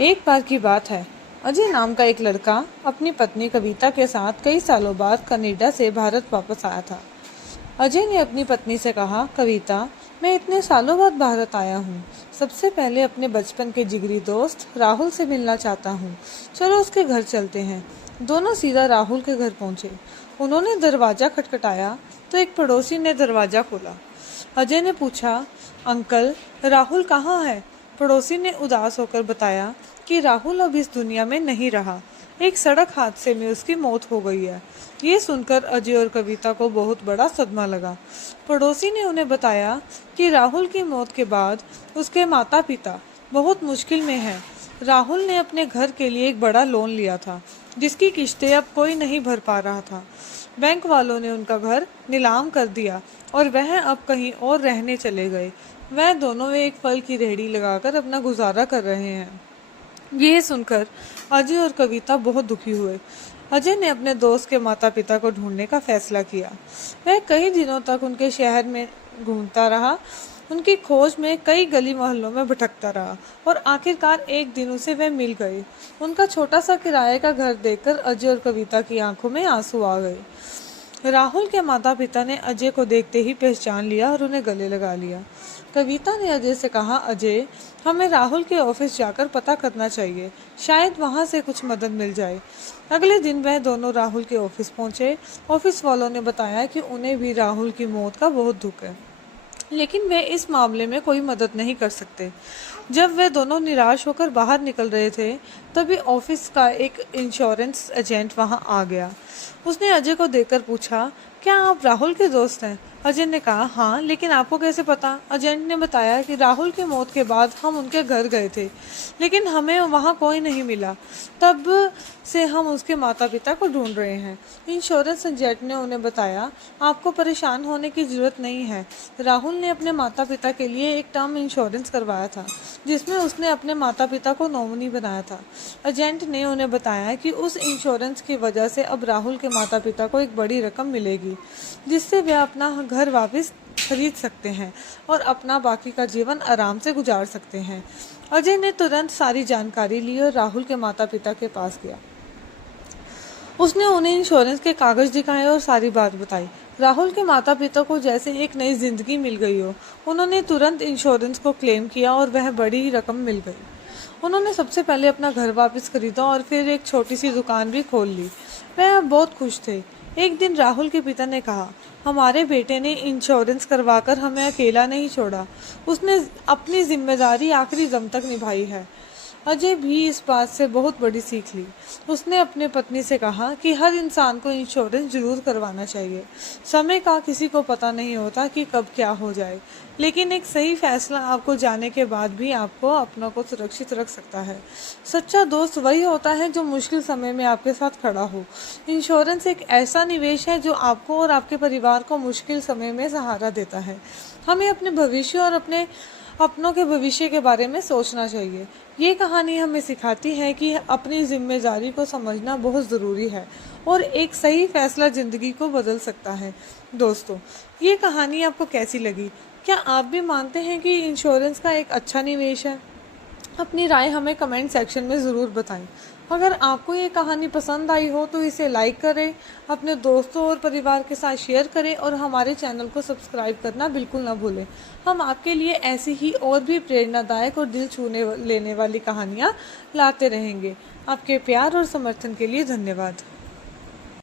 एक बार की बात है। अजय नाम का एक लड़का अपनी पत्नी कविता के साथ कई सालों बाद कनाडा से भारत वापस आया था। अजय ने अपनी पत्नी से कहा, कविता, मैं इतने सालों बाद भारत आया हूँ। सबसे पहले अपने बचपन के जिगरी दोस्त राहुल से मिलना चाहता हूँ। चलो उसके घर चलते हैं। दोनों सीधा राहुल के घर पहुँचे। उन्होंने दरवाज़ा खटखटाया तो एक पड़ोसी ने दरवाज़ा खोला। अजय ने पूछा, अंकल, राहुल कहाँ है? पड़ोसी ने उदास होकर बताया कि राहुल अब इस दुनिया में नहीं रहा। एक सड़क हादसे में उसकी मौत हो गई है। ये सुनकर अजय और कविता को बहुत बड़ा सदमा लगा। पड़ोसी ने उन्हें बताया कि राहुल की मौत के बाद उसके माता पिता बहुत मुश्किल में हैं। राहुल ने अपने घर के लिए एक बड़ा लोन लिया था, जिसकी किश्तें अब कोई नहीं भर पा रहा था। बैंक वालों ने उनका घर नीलाम कर दिया और वह अब कहीं और रहने चले गए। वह दोनों एक फल की रेहड़ी लगाकर अपना गुजारा कर रहे हैं। ये सुनकर अजय और कविता बहुत दुखी हुए। अजय ने अपने दोस्त के माता पिता को ढूंढने का फैसला किया। वह कई दिनों तक उनके शहर में घूमता रहा, उनकी खोज में कई गली मोहल्लों में भटकता रहा और आखिरकार एक दिन उसे वह मिल गए। उनका छोटा सा किराए का घर देखकर अजय और कविता की आंखों में आंसू आ गए। राहुल के माता पिता ने अजय को देखते ही पहचान लिया और उन्हें गले लगा लिया। कविता ने अजय से कहा, अजय, हमें राहुल के ऑफिस जाकर पता करना चाहिए, शायद वहां से कुछ मदद मिल जाए। अगले दिन वह दोनों राहुल के ऑफिस पहुंचे। ऑफिस वालों ने बताया कि उन्हें भी राहुल की मौत का बहुत दुख है, लेकिन वे इस मामले में कोई मदद नहीं कर सकते। जब वे दोनों निराश होकर बाहर निकल रहे थे, तभी ऑफिस का एक इंश्योरेंस एजेंट वहां आ गया। उसने अजय को देखकर पूछा, क्या आप राहुल के दोस्त हैं? अजय ने कहा, हाँ, लेकिन आपको कैसे पता? एजेंट ने बताया कि राहुल की मौत के बाद हम उनके घर गए थे, लेकिन हमें वहाँ कोई नहीं मिला। तब से हम उसके माता पिता को ढूंढ रहे हैं। इंश्योरेंस एजेंट ने उन्हें बताया, आपको परेशान होने की जरूरत नहीं है। राहुल ने अपने माता पिता के लिए एक टर्म इंश्योरेंस करवाया था, जिसमें उसने अपने माता पिता को नॉमिनी बनाया था। एजेंट ने उन्हें बताया कि उस इंश्योरेंस की वजह से अब राहुल के माता पिता को एक बड़ी रकम मिलेगी, जिससे वे अपना घर वापस खरीद सकते हैं और अपना बाकी का जीवन आराम से गुजार सकते हैं। अजय ने तुरंत सारी जानकारी ली और राहुल के माता पिता के पास गया। उसने उन्हें इंश्योरेंस के कागज दिखाए और सारी बात बताई। राहुल के माता पिता को जैसे एक नई जिंदगी मिल गई हो। उन्होंने तुरंत इंश्योरेंस को क्लेम किया और वह बड़ी रकम मिल गई। उन्होंने सबसे पहले अपना घर वापस खरीदा और फिर एक छोटी सी दुकान भी खोल ली। वह अब बहुत खुश थे। एक दिन राहुल के पिता ने कहा, हमारे बेटे ने इंश्योरेंस करवाकर हमें अकेला नहीं छोड़ा। उसने अपनी जिम्मेदारी आखिरी दम तक निभाई है। अजय भी इस बात से बहुत बड़ी सीख ली। उसने अपने पत्नी से कहा कि हर इंसान को इंश्योरेंस जरूर करवाना चाहिए। समय का किसी को पता नहीं होता कि कब क्या हो जाए, लेकिन एक सही फैसला आपको जाने के बाद भी आपको अपनों को सुरक्षित रख सकता है। सच्चा दोस्त वही होता है जो मुश्किल समय में आपके साथ खड़ा हो। इंश्योरेंस एक ऐसा निवेश है जो आपको और आपके परिवार को मुश्किल समय में सहारा देता है। हमें अपने भविष्य और अपनों के भविष्य के बारे में सोचना चाहिए। ये कहानी हमें सिखाती है कि अपनी जिम्मेदारी को समझना बहुत ज़रूरी है और एक सही फैसला ज़िंदगी को बदल सकता है। दोस्तों, ये कहानी आपको कैसी लगी? क्या आप भी मानते हैं कि इंश्योरेंस का एक अच्छा निवेश है? अपनी राय हमें कमेंट सेक्शन में ज़रूर बताएं। अगर आपको ये कहानी पसंद आई हो तो इसे लाइक करें, अपने दोस्तों और परिवार के साथ शेयर करें और हमारे चैनल को सब्सक्राइब करना बिल्कुल ना भूलें। हम आपके लिए ऐसी ही और भी प्रेरणादायक और दिल छूने लेने वाली कहानियाँ लाते रहेंगे। आपके प्यार और समर्थन के लिए धन्यवाद।